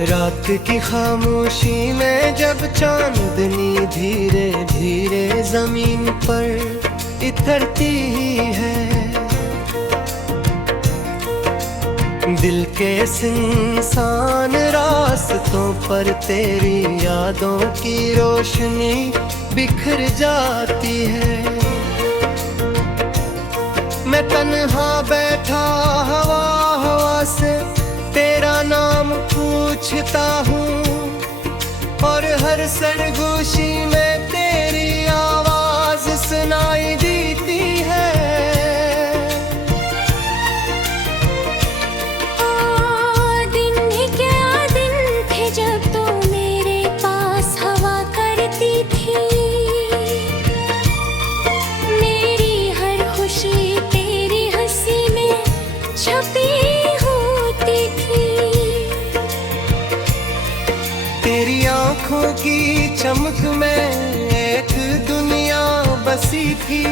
रात की खामोशी में जब चांदनी धीरे धीरे जमीन पर इतरती है, दिल के सुनसान रास्तों पर तेरी यादों की रोशनी बिखर जाती है। मैं तन्हा बैठा हवा हवा से तेरा नाम पूछता हूँ, और हर सरगोशी में तेरी आवाज सुनाई देती है। दिन ही क्या दिन थे जब तू मेरे पास हवा करती थी, मेरी हर खुशी तेरी हंसी में छपी होती थी। तेरी आँखों की चमक में एक दुनिया बसी थी,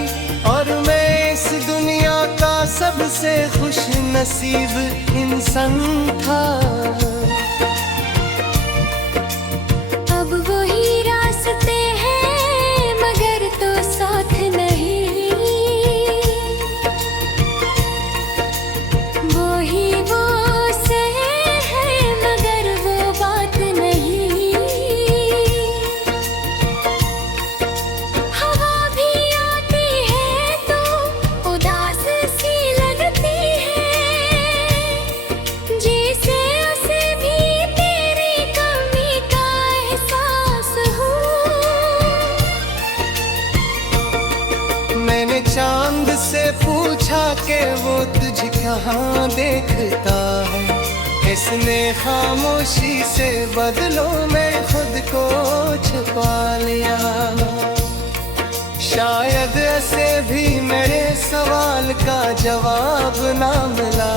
और मैं इस दुनिया का सबसे खुश नसीब इंसान था। अब वही रास्ते हैं मगर तो साथ नहीं, वही वो शहर है मगर वो बात नहीं। हवा भी आती है तो उदास सी लगती है, जैसे उसे भी तेरी कमी का एहसास हो। मैंने चांद से पूछा कि वो तुझे कहाँ देखता है, इसने खामोशी से बदलों में खुद को छुपा लिया। शायद ऐसे भी मेरे सवाल का जवाब ना मिला,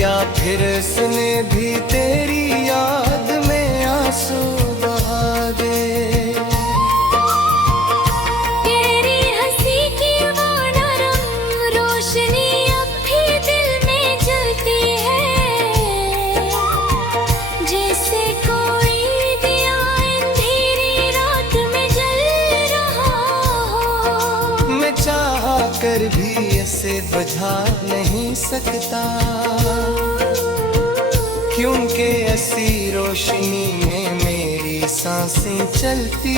या फिर इसने भी तेरी याद में आंसू बहा दे। तेरी हंसी की वो नरम रोशनी अब भी दिल में जलती है, जैसे कोई दिया अंधेरी रात में जल रहा हो। मैं चाह कर भी इसे बुझा नहीं सकता, क्योंकि ऐसी रोशनी में मेरी सांसें चलती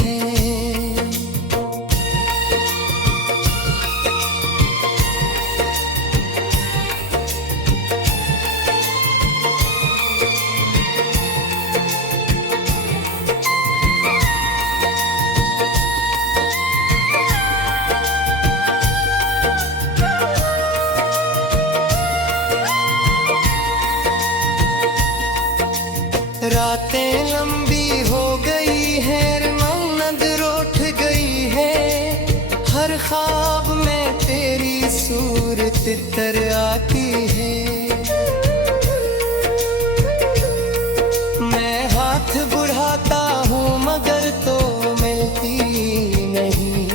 हैं। रातें लंबी हो गई है, नजर उठ गई है, हर ख्वाब में तेरी सूरत तर आती है। मैं हाथ बढ़ाता हूँ मगर तो मिलती नहीं,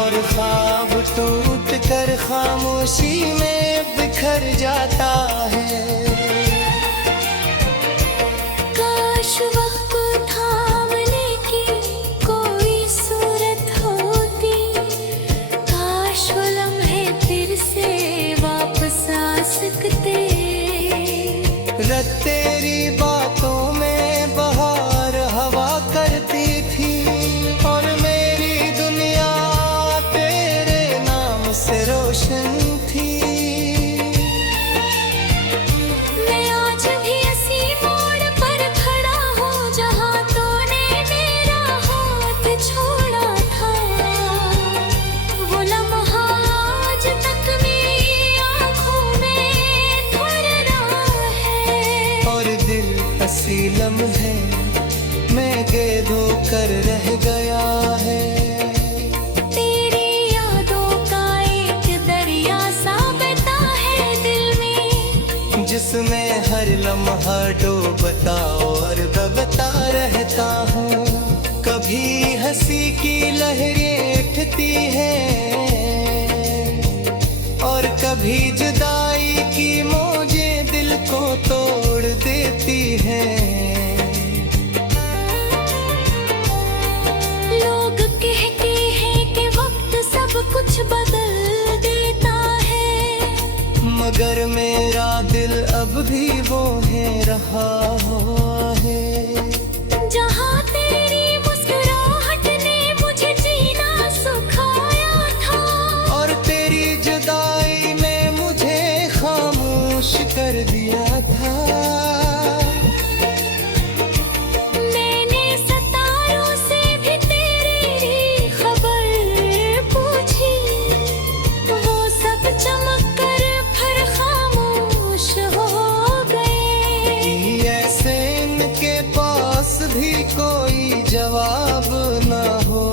और ख्वाब टूट कर खामोशी में बिखर जाता है। काश वक्त थामने की कोई सूरत होती, काश वो लम्हे फिर से वापस आ सकते। रत तेरी बातों में बहार हवा करती थी, और मेरी दुनिया तेरे नाम से रोशन थी। मैं आज भी इसी मोड़ पर खड़ा हूँ जहाँ तूने मेरा हाथ छोड़ा था, वो लम्हा आज तक मेरी आँखों में धर रहा है। और दिल हंसी लम्हे मैं गेदों कर रह गया है। तेरी यादों का एक दरिया सा बहता है दिल में, जिसमें हर लम्हा डूबता और दबता रहता हूँ। कभी हंसी की लहरें उठती हैं, और कभी जुदाई की मौजें दिल को तोड़ देती हैं। मगर मेरा दिल अब भी वो है रहा हुआ है। जहाँ तेरी मुस्कुराहट ने मुझे जीना सिखाया था, और तेरी जुदाई ने मुझे खामोश कर दिया था। मैंने सितारों से भी तेरी खबर पूछी, वो सब चमक कर फिर खामोश हो गए। ऐसे इनके पास भी कोई जवाब ना हो,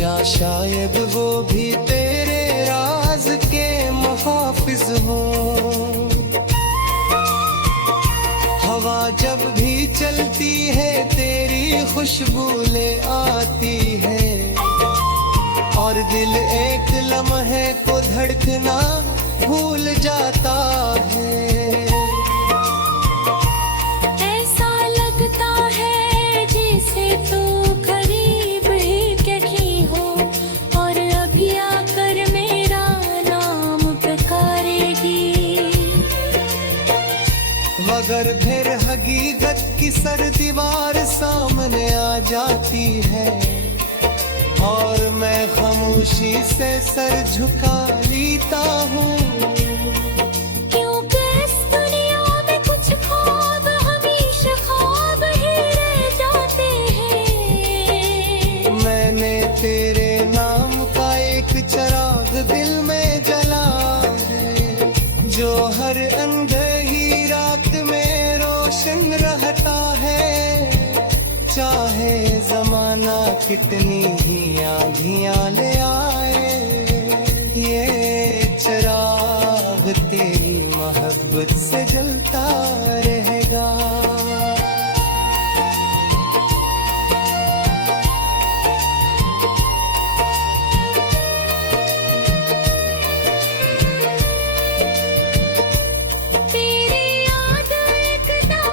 या शायद वो भी तेरे राज के मुहाफिज हो। हवा जब भी चलती है तेरी खुशबू ले आती है, और दिल एक लम्हे को धड़कना भूल जाता है। ऐसा लगता है जैसे तू करीब ही कहीं हो, और अभी आकर मेरा नाम पुकारेगी। मगर फिर हकीकत की सर दीवार सामने आ जाती है, और मैं खामोशी से सर झुका लेता हूँ। क्योंकि इस दुनिया में कुछ ख्वाब हमेशा ख्वाब ही रह जाते हैं। मैंने तेरे नाम का एक चिराग दिल में जला है, जो हर अंधेरी रात में रोशन रहता है। चाहे जमाना कितनी ही आंधियां ले आए, ये चिराग तेरी मोहब्बत से जलता रहेगा। तेरी याद एकदम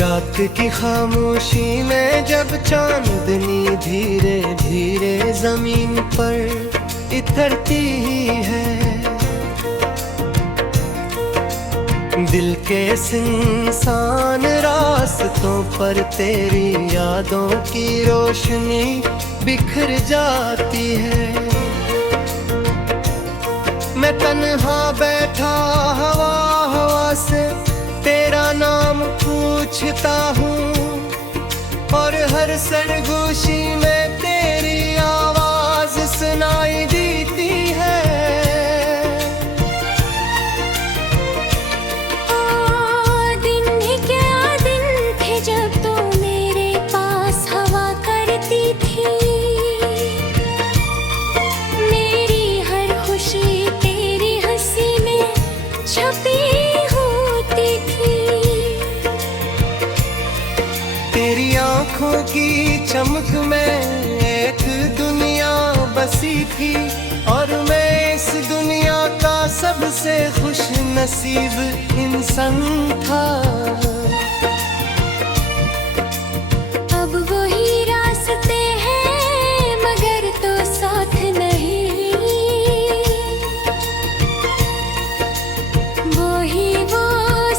रात की खामोशी में जब चांदनी धीरे धीरे जमीन पर इतरती है, दिल के सुनसान रास्तों पर तेरी यादों की रोशनी बिखर जाती है। मैं तन्हा बैठा हवा हवा से तेरा नाम पूछता हूँ, और हर सरगोशी में तेरी आवाज सुनाई देती है। दिन ही क्या दिन थे जब तू मेरे पास हवा करती थी। मेरी हर खुशी तेरी हंसी में छपी होती थी। तेरी आंखों की चमक में एक दुनिया बसी थी, और मैं इस दुनिया का सबसे खुश नसीब इंसान था। अब वही रास्ते हैं मगर तो साथ नहीं, वही वो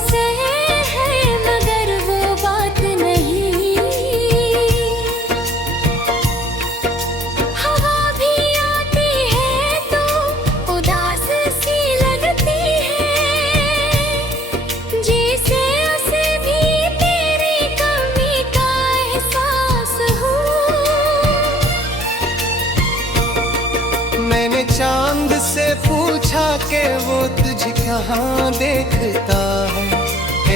से है मगर वो बात नहीं। हवा भी आती है तो उदास सी लगती है, जैसे उसे भी तेरी कमी का एहसास हो। मैंने चांद से पूछा कि वो तुझे कहाँ देखता है,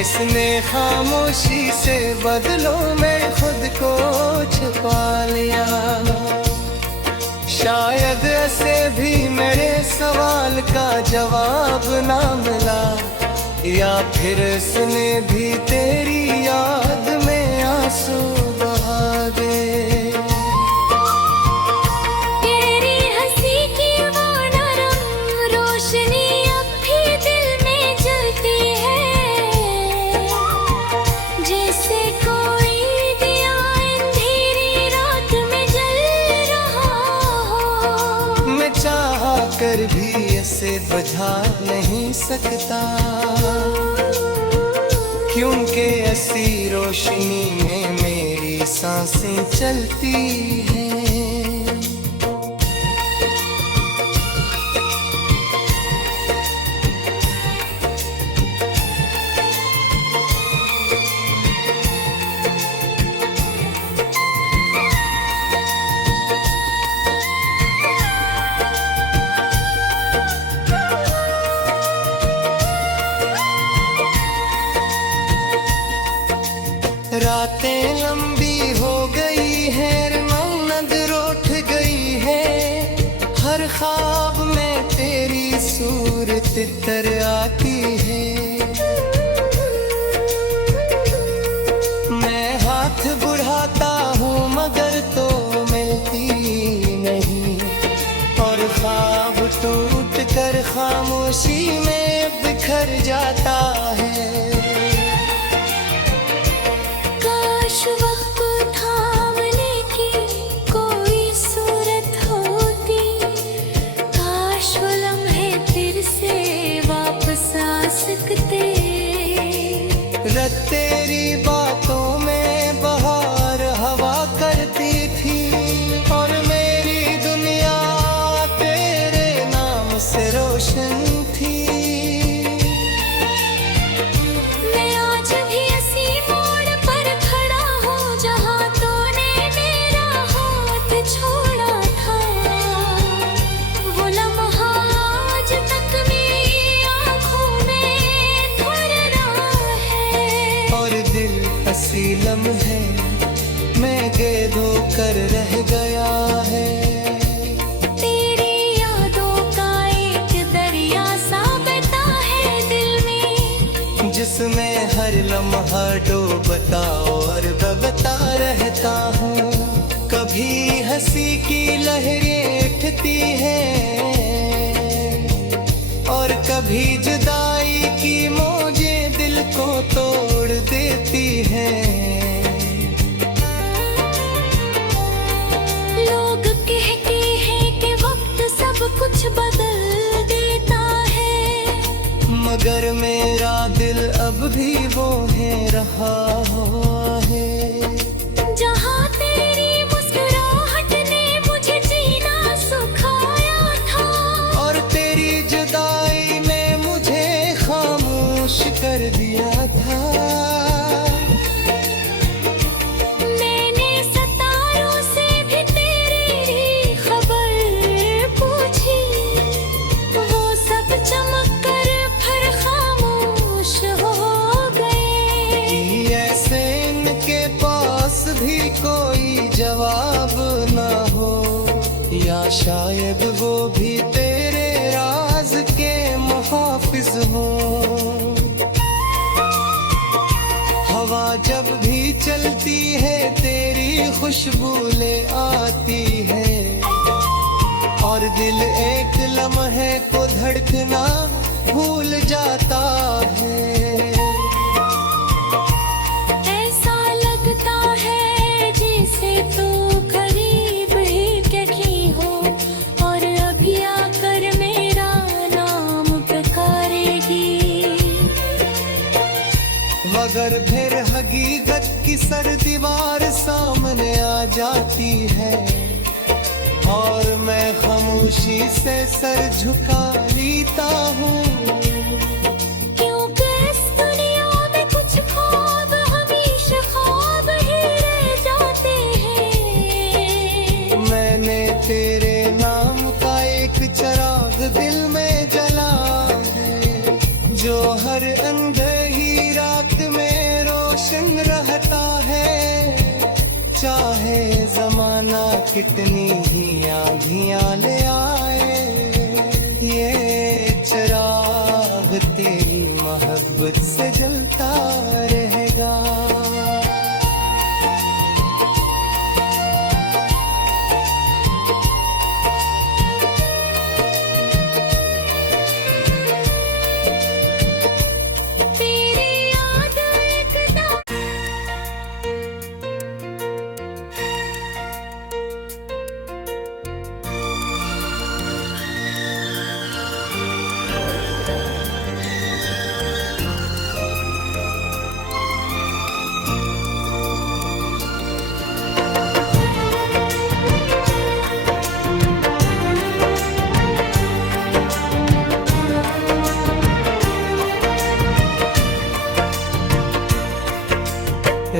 इसने खामोशी से बदलों में खुद को छुपा लिया। शायद ऐसे भी मेरे सवाल का जवाब ना मिला, या फिर इसने भी तेरी याद में आंसू बहा दे। तेरी हंसी की वो नरम रोशनी अब भी दिल में जलती है, जैसे कोई दिया अंधेरी रात में जल रहा हो। मैं चाह कर भी इसे बुझा नहीं सकता, क्योंकि ऐसी रोशनी में मेरी सांसें चलती हैं। रातें लंबी हो गई है, नजर उठ गई है, हर ख्वाब में तेरी सूरत तर आती है। मैं हाथ बढ़ाता हूँ मगर तो मिलती नहीं, और ख्वाब टूट कर खामोशी में बिखर जाता है। वक्त थामने की कोई सूरत होती, काश वो लम्हे फिर से वापस आ सकते। रत तेरी बातों में बहार हवा करती थी, और मेरी दुनिया तेरे नाम से रोशन थी। हंसी लम्हे मैं गेद होकर रह गया है। तेरी यादों का एक दरिया सा बहता है दिल में, जिसमें हर लम्हा डूबता और दबता रहता हूँ। कभी हंसी की लहरें उठती हैं, और कभी जुदाई की मौजें दिल को तोड़ देती हैं। लोग कहते हैं कि वक्त सब कुछ बदल देता है, मगर मेरा दिल अब भी वो है रहा हुआ है। जहाँ तेरी मुस्कुराहट ने मुझे जीना सिखाया था, और तेरी जुदाई ने मुझे खामोश कर दिया था। मैंने सितारों से भी तेरी खबर पूछी, वो सब चमक कर फिर खामोश हो गए। ऐसे इनके पास भी कोई जवाब ना हो, या शायद वो भी तेरे राज के मुहाफिज हो। हवा जब भी चलती है तेरी खुशबू ले आती है, और दिल एक लम्हे को धड़कना भूल जाता है। ऐसा लगता है जैसे तू करीब ही कहीं हो, और अभी आकर मेरा नाम पुकारेगी। मगर फिर हकीकत की सर दीवार सामने आ जाती है, और मैं खामोशी से सर झुका लेता हूँ। क्योंकि इस दुनिया में कुछ ख्वाब हमेशा ख्वाब ही रह जाते हैं। मैंने तेरे नाम का एक चिराग दिल में जला है, जो हर अंधेरी रात में रोशन रहता है, चाहे ज़माना जाना कितनी ही आंधियां ले आए, ये चिराग तेरी मोहब्बत से जलता रहेगा।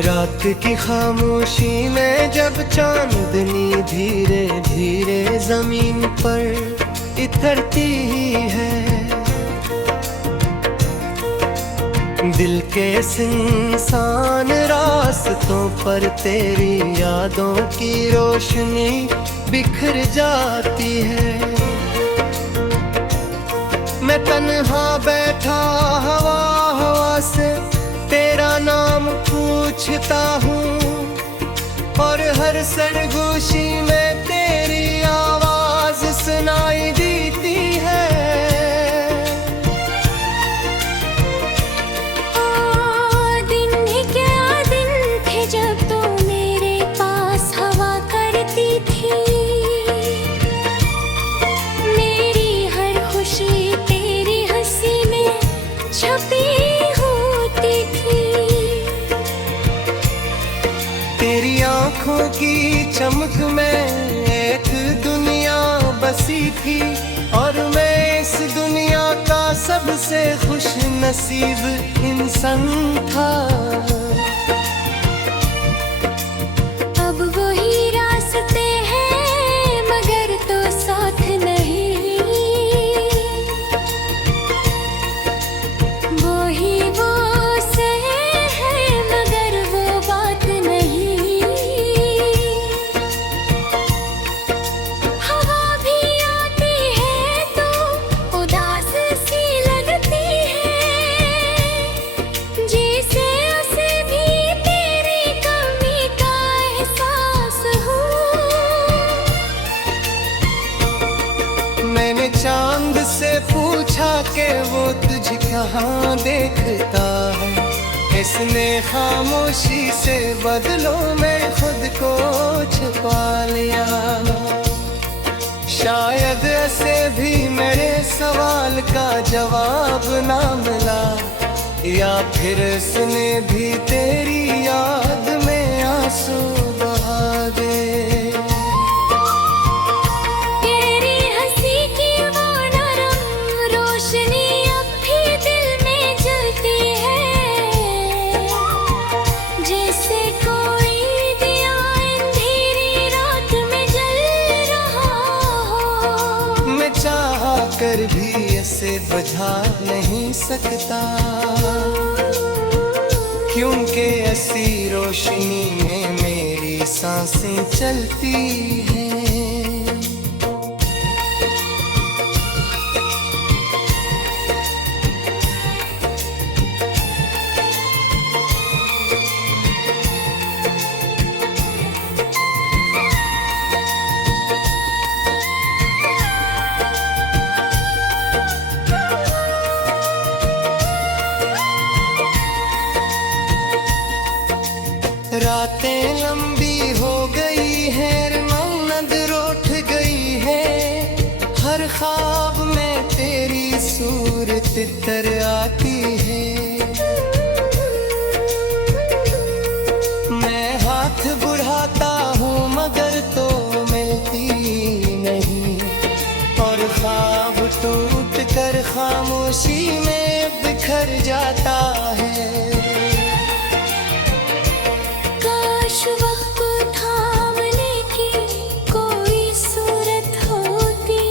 रात की खामोशी में जब चांदनी धीरे धीरे जमीन पर इतरती है, दिल के सुनसान रास्तों पर तेरी यादों की रोशनी बिखर जाती है। मैं तन्हा बैठा हवा हवा से तेरा नाम पूछता हूँ, और हर सरगोशी में तेरी आवाज सुनाई देती है। दिन क्या दिन थे जब तू मेरे पास हवा करती थी, मेरी हर खुशी तेरी हंसी में छपी होती थी। तेरी आंखों की चमक में एक दुनिया बसी थी, और मैं इस दुनिया का सबसे खुश नसीब इंसान था। अब वही रास्ते हैं मगर तो साथ नहीं, वही वो से है मगर वो बात नहीं। हवा भी आती है तो उदास सी लगती है, जैसे उसे भी तेरी कमी का एहसास हो। मैंने चांद से पूछा कि वो तुझे कहाँ देखता है, इसने खामोशी से बदलों में खुद को छुपा लिया। शायद ऐसे भी मेरे सवाल का जवाब ना मिला, या फिर इसने भी तेरी याद में आंसू बहा दे। तेरी हंसी की वो नरम रोशनी अब भी दिल में जलती है, जैसे कोई दिया अंधेरी रात में जल रहा हो। मैं चाह कर भी इसे बुझा नहीं सकता, क्योंकि ऐसी रोशनी में मेरी सांसें चलती हैं। रातें लंबी हो गई है, नजर उठ गई है, हर ख्वाब में तेरी सूरत तर आती है। मैं हाथ बढ़ाता हूँ मगर तो मिलती नहीं, और ख्वाब टूट कर खामोशी में बिखर जाता है। काश वक्त थामने की कोई सूरत होती,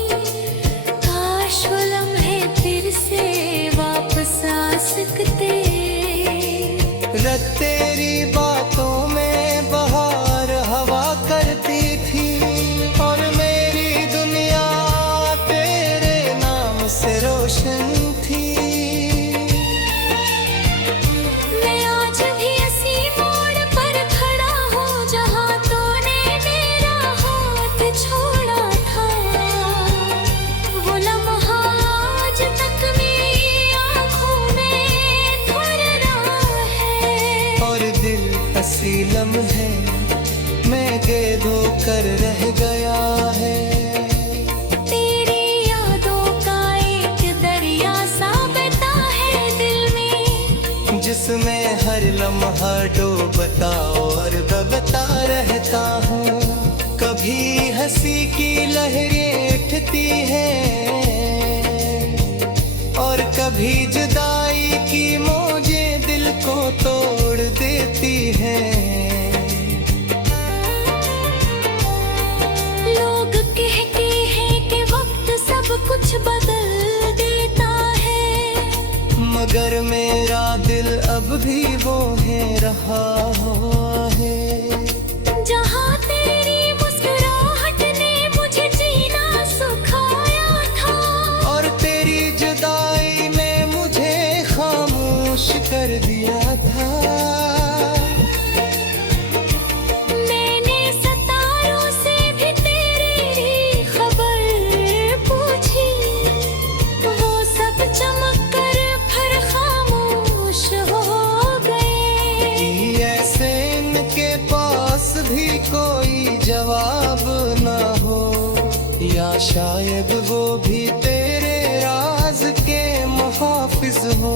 काश वो लम्हे फिर से वापस आ सकते। रत तेरी बातों में बहार हवा करती हंसी लम्हे में कैद होकर रह गया है। तेरी यादों का एक दरिया सा बहता है दिल में, जिसमें हर लम्हा डूबता और दबता रहता हूँ। कभी हंसी की लहरें उठती हैं और कभी जुदाई की मौजें दिल को तोड़ देती हैं। लोग कहते हैं कि वक्त सब कुछ बदल देता है, मगर मेरा दिल अब भी वो है रहा हुआ है। जहाँ तेरी मुस्कुराहट ने मुझे जीना सिखाया था, और तेरी जुदाई ने मुझे खामोश कर दिया था। मैंने सितारों से भी तेरी खबर पूछी, वो सब चमक कर फिर खामोश हो गए। ऐसे इनके पास भी कोई जवाब ना हो, या शायद वो भी तेरे राज के मुहाफिज हो।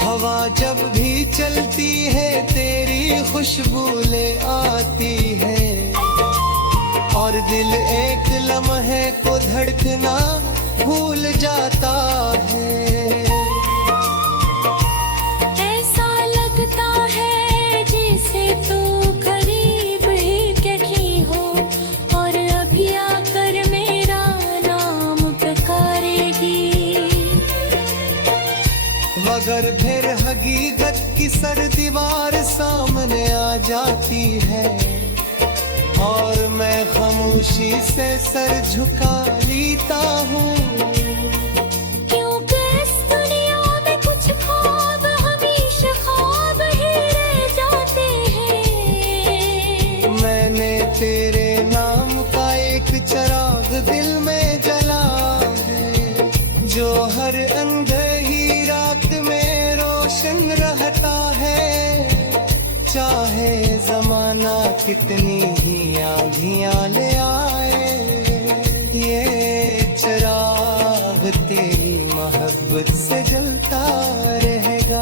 हवा जब भी चलती है तेरी खुशबू ले आती है, और दिल एक लम्हे को धड़कना भूल जाता है। ऐसा लगता है जैसे तू करीब ही कहीं हो, और अभी आकर मेरा नाम पुकारेगी। मगर फिर हकीकत की सर दीवार सामने आ जाती है, और मैं खामोशी से सर झुका लेता हूँ। क्योंकि इस दुनिया में कुछ ख्वाब हमेशा ख्वाब ही रह जाते हैं। मैंने तेरे नाम का एक चिराग दिल में जला है, जो हर अंधेरी रात में रोशन रहता है। चाहे जमाना कितनी ही आंधियां ले आए, ये चिराग तेरी मोहब्बत से जलता रहेगा।